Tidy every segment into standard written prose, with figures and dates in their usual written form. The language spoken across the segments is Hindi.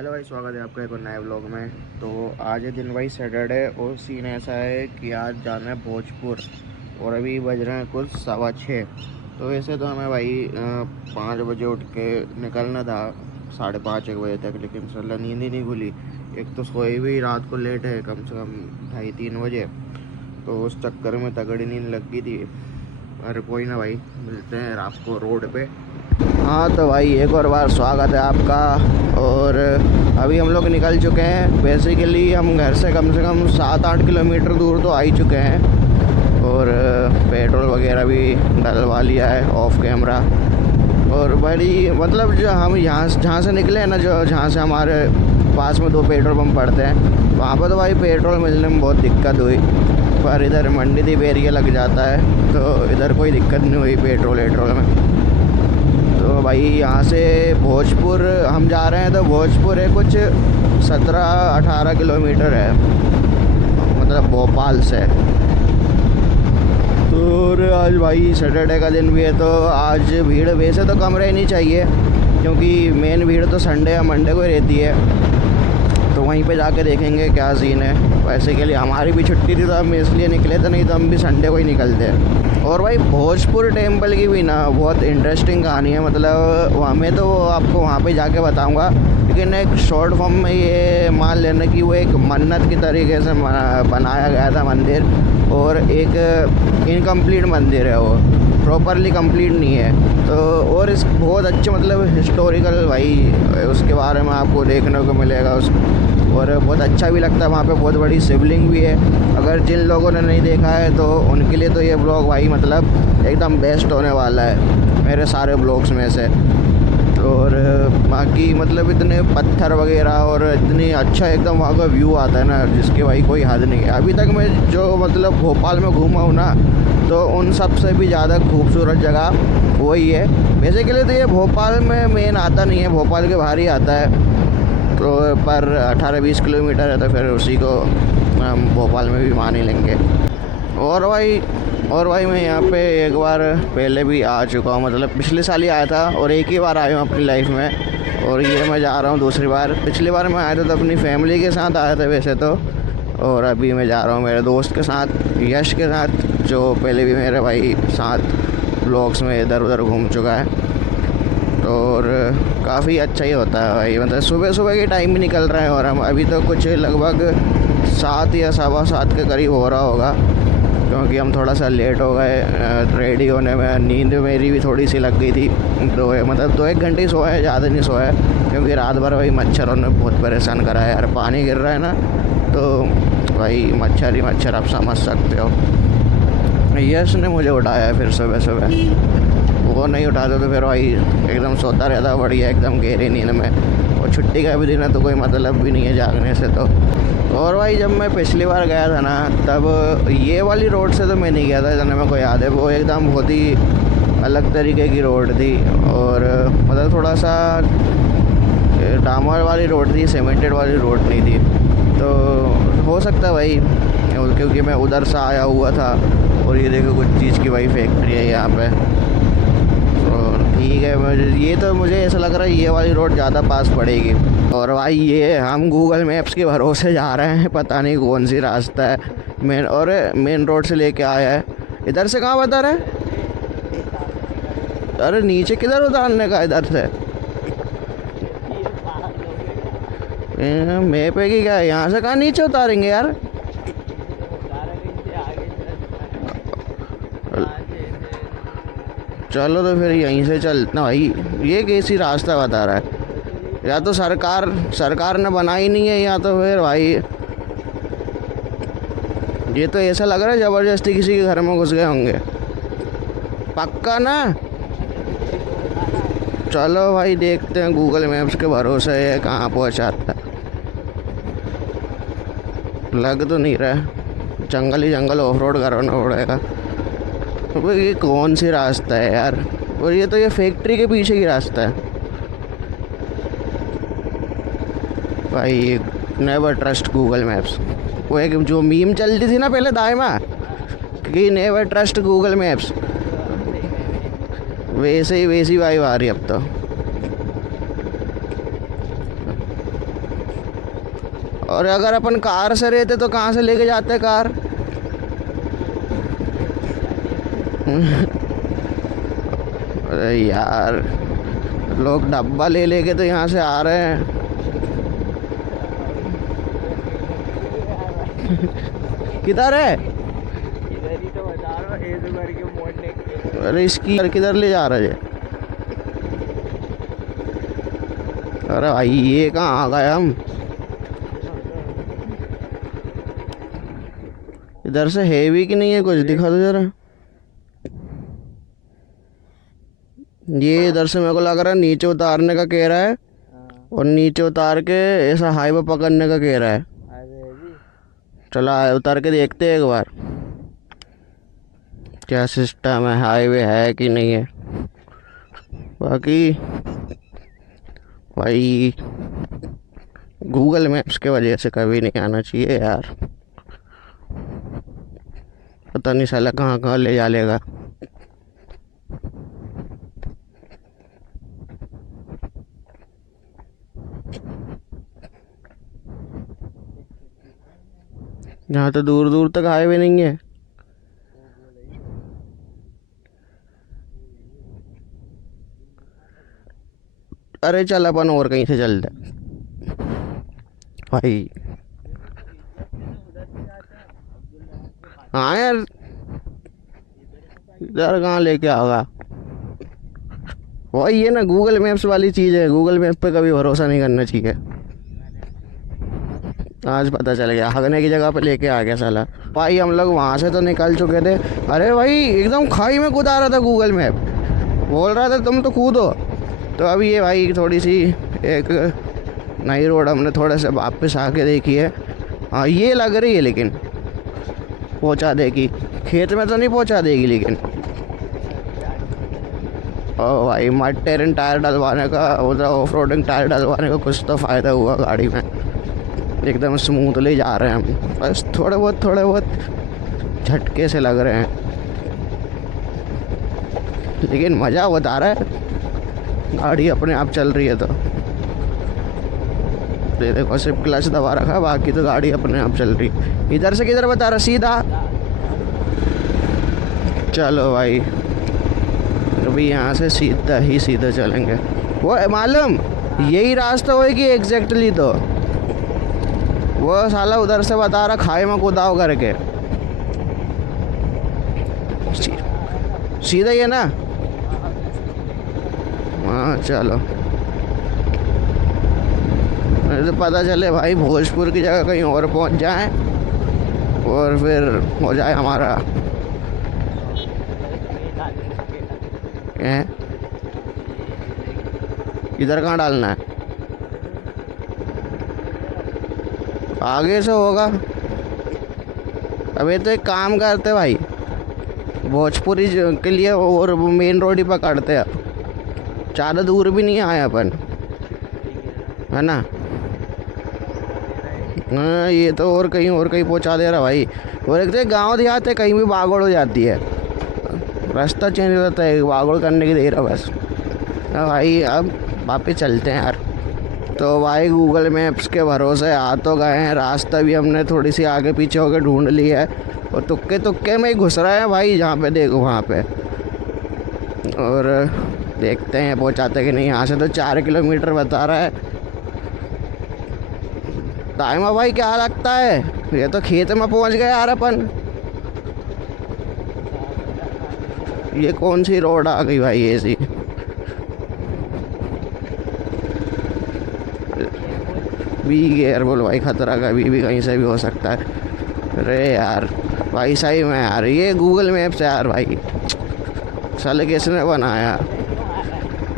हेलो भाई, स्वागत है आपका एक और नए व्लॉग में। तो आज है दिन भाई सैटरडे और सीन ऐसा है कि आज जाना है भोजपुर और अभी बज रहे हैं कुछ 6:15। तो वैसे तो हमें भाई 5 बजे उठ के निकलना था, 5:30-1 बजे तक, लेकिन साला नींद ही नहीं खुली। एक तो सोए भी रात को लेट है, कम से कम 2:30-3 बजे, तो उस चक्कर में तगड़ी नींद लग गई थी। अरे कोई ना भाई, मिलते हैं आपको रोड पे। हाँ तो भाई एक और बार स्वागत है आपका। और अभी हम लोग निकल चुके हैं। बेसिकली हम घर से कम 7-8 किलोमीटर दूर तो आ ही चुके हैं और पेट्रोल वगैरह भी डलवा लिया है ऑफ कैमरा। और बड़ी मतलब जो हम जहाँ से निकले हैं ना, जो जहाँ से हमारे पास में 2 पेट्रोल पंप पड़ते हैं, वहाँ पर तो भाई पेट्रोल मिलने में बहुत दिक्कत हुई। पर इधर मंडी दी बेरिया लग जाता है तो इधर कोई दिक्कत नहीं हुई पेट्रोल में। तो भाई यहाँ से भोजपुर हम जा रहे हैं, तो भोजपुर है कुछ 17-18 किलोमीटर है, मतलब भोपाल से। तो और आज भाई सैटरडे का दिन भी है, तो आज भीड़ वैसे तो कम रहनी चाहिए क्योंकि मेन भीड़ तो संडे या मंडे को ही रहती है। तो वहीं पे जाके देखेंगे क्या सीन है। वैसे के लिए हमारी भी छुट्टी थी तो हम इसलिए निकले थे, नहीं तो हम भी संडे को ही निकलते। और भाई भोजपुर टेम्पल की भी ना बहुत इंटरेस्टिंग कहानी है। मतलब हमें तो आपको वहाँ पे जाके बताऊँगा, लेकिन एक शॉर्ट फॉर्म में ये मान लेना कि वो एक मन्नत की तरीके से बनाया गया था मंदिर, और एक इनकम्प्लीट मंदिर है, वो प्रॉपरली कंप्लीट नहीं है। तो और इस बहुत अच्छे मतलब हिस्टोरिकल भाई उसके बारे में आपको देखने को मिलेगा और बहुत अच्छा भी लगता है। वहाँ पे बहुत बड़ी शिवलिंग भी है। अगर जिन लोगों ने नहीं देखा है तो उनके लिए तो ये ब्लॉग भाई मतलब एकदम बेस्ट होने वाला है मेरे सारे ब्लॉग्स में से। और बाकी मतलब इतने पत्थर वगैरह और इतनी अच्छा एकदम वहाँ का व्यू आता है ना, जिसकी भाई कोई हद नहीं है। अभी तक मैं जो मतलब भोपाल में घूमा हूँ ना, तो उन सब से भी ज़्यादा खूबसूरत जगह वही है। बेसिकली तो ये भोपाल में मेन आता नहीं है, भोपाल के बाहर ही आता है। तो पर 18-20 किलोमीटर है, तो फिर उसी को हम भोपाल में भी मान ही लेंगे। और भाई मैं यहाँ पे एक बार पहले भी आ चुका हूँ, मतलब पिछले साल ही आया था और एक ही बार आया हूँ अपनी लाइफ में, और ये मैं जा रहा हूँ दूसरी बार। पिछली बार मैं आया था तो अपनी फैमिली के साथ आया था वैसे तो, और अभी मैं जा रहा हूँ मेरे दोस्त के साथ, यश के साथ, जो पहले भी मेरे भाई साथ ब्लॉग्स में इधर उधर घूम चुका है। और काफ़ी अच्छा ही होता है भाई, मतलब सुबह सुबह के टाइम भी निकल रहे हैं और हम अभी तो कुछ लगभग 7 या 7:15 के करीब हो रहा होगा, क्योंकि हम थोड़ा सा लेट हो गए रेडी होने में। नींद मेरी भी थोड़ी सी लग गई थी, मतलब 2-1 घंटे ही सोए हैं, ज़्यादा नहीं सोए, क्योंकि रात भर भाई मच्छरों ने बहुत परेशान करा है यार। पानी गिर रहा है ना, तो भाई मच्छर ही मच्छर, आप समझ सकते हो। यश ने मुझे उठाया फिर सुबह सुबह, वो नहीं उठाते तो फिर भाई एकदम सोता रहता बढ़िया एकदम गहरी नींद में। और छुट्टी का भी दिन है तो कोई मतलब भी नहीं है जागने से तो। और भाई जब मैं पिछली बार गया था ना, तब ये वाली रोड से तो मैं नहीं गया था, जैसे मेरे को याद है। वो एकदम बहुत ही अलग तरीके की रोड थी, और मतलब थोड़ा सा डामर वाली रोड थी, सीमेंटेड वाली रोड नहीं थी। तो हो सकता है भाई, क्योंकि मैं उधर से आया हुआ था। और ये देखो कुछ चीज़ की भाई फैक्ट्री है यहाँ पे, ठीक है। ये तो मुझे ऐसा लग रहा है ये वाली रोड ज़्यादा पास पड़ेगी। और भाई ये हम गूगल मैप्स के भरोसे जा रहे हैं, पता नहीं कौन सी रास्ता है। मेन रोड से लेके आया है, इधर से कहाँ बता रहा है? अरे नीचे किधर उतारने का इधर से? मैप है कि क्या? यहाँ से कहाँ नीचे उतारेंगे यार? चलो तो फिर यहीं से चलना भाई। ये कैसी रास्ता बता रहा है? या तो सरकार ने बनाई नहीं है, या तो फिर भाई ये तो ऐसा लग रहा है ज़बरदस्ती किसी के घर में घुस गए होंगे। पक्का ना? चलो भाई देखते हैं गूगल मैप्स के भरोसे है कहाँ पहुँचाता है। लग तो नहीं रहा है, जंगल ही जंगल ऑफ रोड करना पड़ेगा। तो ये कौन सी रास्ता है यार? और ये तो ये फैक्ट्री के पीछे की रास्ता है भाई। Never trust Google maps. वो एक जो मीम चलती थी ना पहले दाएमा, कि नेवर ट्रस्ट गूगल मैप्स, वैसी वाइब आ रही अब तो। और अगर अपन कार से रहते तो कहाँ से लेके जाते कार? अरे यार, लोग डब्बा ले लेके तो यहाँ से आ रहे हैं। किधर है? इधर ही तो बता रहा हूँ, ऐसे करके मोड़ने के। अरे इसकी किधर ले जा रहे हैं? अरे भाई ये कहाँ आ गए हम? इधर से है भी कि नहीं है कुछ? दिखा दो जरा। ये इधर से मेरे को लग रहा है नीचे उतारने का कह रहा है, और नीचे उतार के ऐसा हाईवे पकड़ने का कह रहा है। चला उतार के देखते हैं एक बार क्या सिस्टम है, हाईवे है कि नहीं है। बाकी भाई गूगल मैप्स के वजह से कभी नहीं आना चाहिए यार, पता नहीं साला कहाँ कहाँ ले जा लेगा। यहाँ तो दूर दूर तक हाईवे नहीं है। अरे चल अपन और कहीं से चलते भाई। हाँ यार, इधर कहाँ लेके आगा? वही है ना, गूगल मैप्स वाली चीज़ है। गूगल मैप पे कभी भरोसा नहीं करना चाहिए। आज पता चल गया, हगने की जगह पे लेके आ गया साला। भाई हम लोग वहाँ से तो निकल चुके थे। अरे भाई एकदम खाई में कूदा रहा था गूगल मैप, बोल रहा था तुम तो कूदो। तो अभी ये भाई थोड़ी सी एक नई रोड हमने थोड़े से वापस आके देखी है। हाँ ये लग रही है, लेकिन पहुँचा देगी खेत में तो नहीं पहुँचा देगी लेकिन। ओ भाई मड टेरन टायर डलवाने का, उधर ऑफ रोडिंग टायर डलवाने का कुछ तो फ़ायदा हुआ गाड़ी में। एकदम स्मूथली जा रहे हैं हम, बस थोड़े बहुत झटके से लग रहे हैं, लेकिन मज़ा बता रहा है। गाड़ी अपने आप चल रही है तो देखो, सिर्फ क्लच दबा रखा है, बाकी तो गाड़ी अपने आप चल रही है। इधर से किधर बता रहा? सीधा। चलो भाई अभी यहाँ से सीधा ही सीधा चलेंगे। वो मालूम यही रास्ता होएगी एग्जैक्टली, तो वो साला उधर से बता रहा खाई में कूदाओ करके। सीधा ही है ना? हाँ चलो, मुझे तो पता चले भाई भोजपुर की जगह कहीं और पहुंच जाए और फिर हो जाए हमारा। इधर कहाँ डालना है? आगे से होगा। अबे तो एक काम करते भाई, भोजपुरी के लिए और मेन रोड ही पकड़ते हैं, ज़्यादा दूर भी नहीं आए अपन, है ना? हाँ ये तो और कहीं पहुंचा दे रहा भाई। और एक तो गाँव देहात है, कहीं भी बागड़ हो जाती है, रास्ता चेंज हो जाता है, बागड़ करने की देर है बस। भाई अब वापस चलते हैं यार। तो भाई गूगल मैप्स के भरोसे आ तो गए हैं, रास्ता भी हमने थोड़ी सी आगे पीछे होकर ढूंढ लिया है, और तुक्के में ही घुस रहा है भाई, जहाँ पे देखो वहाँ पे। और देखते हैं पहुँचाते कि नहीं। यहाँ से तो 4 किलोमीटर बता रहा है। टाइम भाई क्या लगता है? ये तो खेत में पहुँच गए यार अपन। ये कौन सी रोड आ गई भाई ऐसी? बी गियर बोल भाई, खतरा कभी भी कहीं से भी हो सकता है। अरे यार भाई सही में यार, ये गूगल मैप्स यार भाई साले किसने बनाया?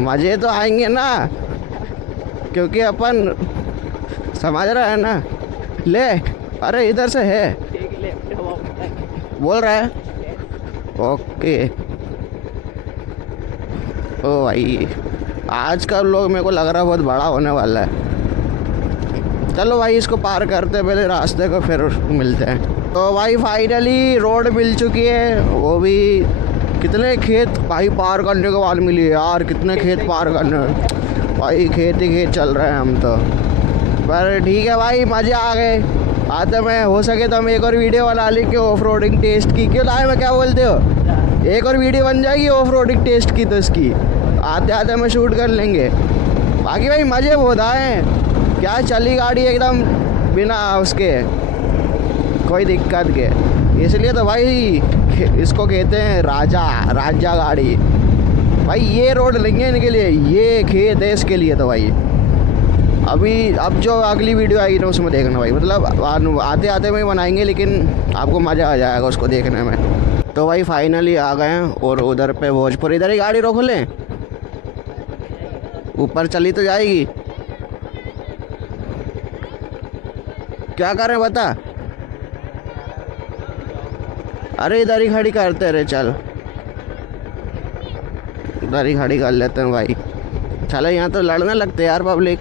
मज़े तो आएंगे ना, क्योंकि अपन समझ रहा है ना। ले अरे इधर से है बोल रहा है। ओके ओ भाई आज का लोग मेरे को लग रहा है बहुत बड़ा होने वाला है। चलो भाई इसको पार करते पहले रास्ते को, फिर मिलते हैं। तो भाई फाइनली रोड मिल चुकी है, वो भी कितने खेत भाई पार करने के बाद मिली है यार। कितने खेत पार करने भाई, खेत ही खेत चल रहे हैं हम तो। पर ठीक है भाई, मज़े आ गए। आते मैं हो सके तो हम एक और वीडियो बना लेंगे ऑफ रोडिंग टेस्ट की। क्यों लाए, मैं क्या बोलते हो, एक और वीडियो बन जाएगी ऑफ रोडिंग टेस्ट की, तो इसकी आते आते हम शूट कर लेंगे। बाकी भाई मज़े बहुत आए, क्या चली गाड़ी एकदम बिना उसके कोई दिक्कत के। इसलिए तो भाई इसको कहते हैं राजा गाड़ी। भाई ये रोड लेंगे इनके लिए, ये खेत है इसके लिए। तो भाई अब जो अगली वीडियो आएगी ना उसमें देखना भाई, मतलब आते आते में बनाएंगे, लेकिन आपको मज़ा आ जाएगा उसको देखने में। तो भाई फाइनली आ गए हैं और उधर पे भोजपुर, इधर ही गाड़ी रोक लें, ऊपर चली तो जाएगी। क्या करें बता, अरे इधर ही खड़ी करते रहे, चल इधर ही खड़ी कर लेते हैं भाई। चलो यहाँ तो लड़ने लगते यार पब्लिक।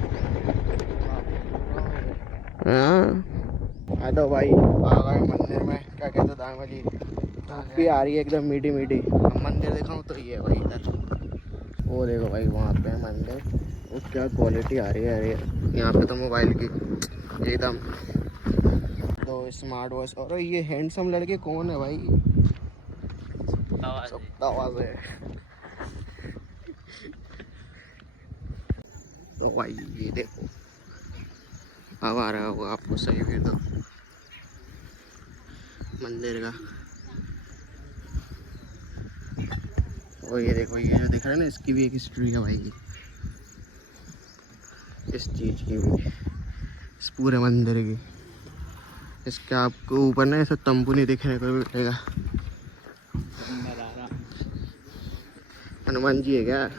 हाँ तो भाई आ गए मंदिर में, क्या कहते दामा जी, धूप भी आ रही है एकदम मीठी मीठी। मंदिर दिखाऊँ तो ये भाई इधर, वो देखो भाई वहाँ पे मंदिर, वो क्या क्वालिटी आ रही है। अरे यहाँ पे तो मोबाइल की एकदम तो स्मार्ट वॉच। और ये हैंडसम लड़के कौन है भाई, आवाज है। तो भाई ये देखो, अब आ रहा होगा आपको सही व्यू तो मंदिर का। और ये देखो, ये जो दिख रहा है ना, इसकी भी एक हिस्ट्री है भाई की, इस चीज़ की भी, इस पूरे मंदिर की। इसके आपको ऊपर ना ऐसा तंबू नहीं दिखने को मिलेगा। हनुमान जी है क्या?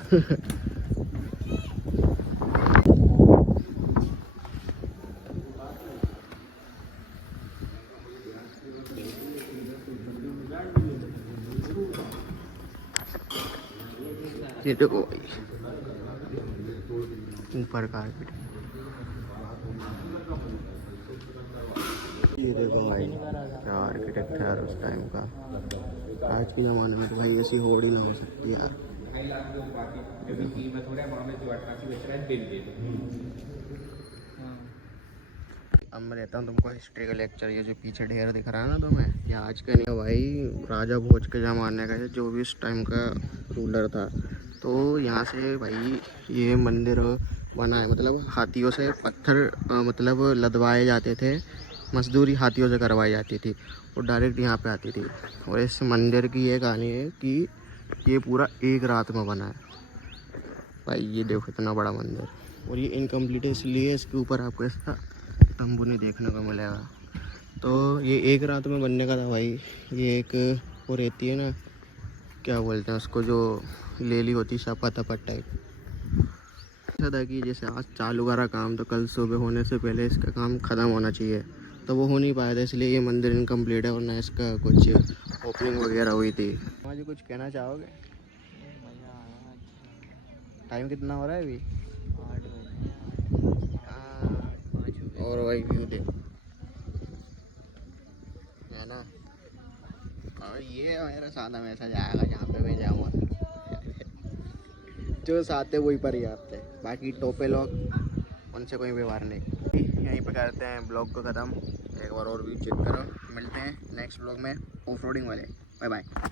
ये देखो भाई ऊपर कारपेट, ये देखो भाई क्या आर्किटेक्ट है उस टाइम का। आज के ज़माने में तो भाई ऐसी होड़ ही ना हो सकती यार। अब मैं देता हूँ तुमको हिस्ट्री का लेक्चर। ये जो पीछे ढेर दिख रहा है ना तुम्हें, ये आज का नहीं भाई, राजा भोज के ज़माने का है, जो भी उस टाइम का रूलर था। तो यहाँ से भाई ये मंदिर बना है, मतलब हाथियों से पत्थर मतलब लदवाए जाते थे, मजदूरी हाथियों से करवाई जाती थी और डायरेक्ट यहाँ पे आती थी। और इस मंदिर की ये कहानी है कि ये पूरा एक रात में बना है भाई। ये देखो इतना बड़ा मंदिर, और ये इनकम्प्लीट है इसलिए इसके ऊपर आपको इसका तंबू नहीं देखने को मिलेगा। तो ये एक रात में बनने का था भाई। ये एक वो रहती है ना, क्या बोलते हैं उसको, जो लेली होती है शपथ अपट टाइप, ऐसा था कि जैसे आज चालू करा काम तो कल सुबह होने से पहले इसका काम ख़त्म होना चाहिए, तो वो हो नहीं पाया था, इसलिए ये मंदिर इनकम्प्लीट है, वरना इसका कुछ ओपनिंग वगैरह हुई थी। मुझे कुछ कहना चाहोगे? टाइम कितना हो रहा है अभी? 8 बजे। हाँ, और भाई व्यू देखो है ना। और ये मेरा सादा मैसेज आएगा जहाँ पे मैं जाऊँगा, जो साथ है वही पर ही आते हैं, बाकी टोपे लोग उनसे कोई व्यवहार नहीं। यहीं पे करते हैं ब्लॉग को ख़त्म। एक बार और भी चेक करो, मिलते हैं नेक्स्ट ब्लॉग में ऑफ रोडिंग वाले। Bye bye.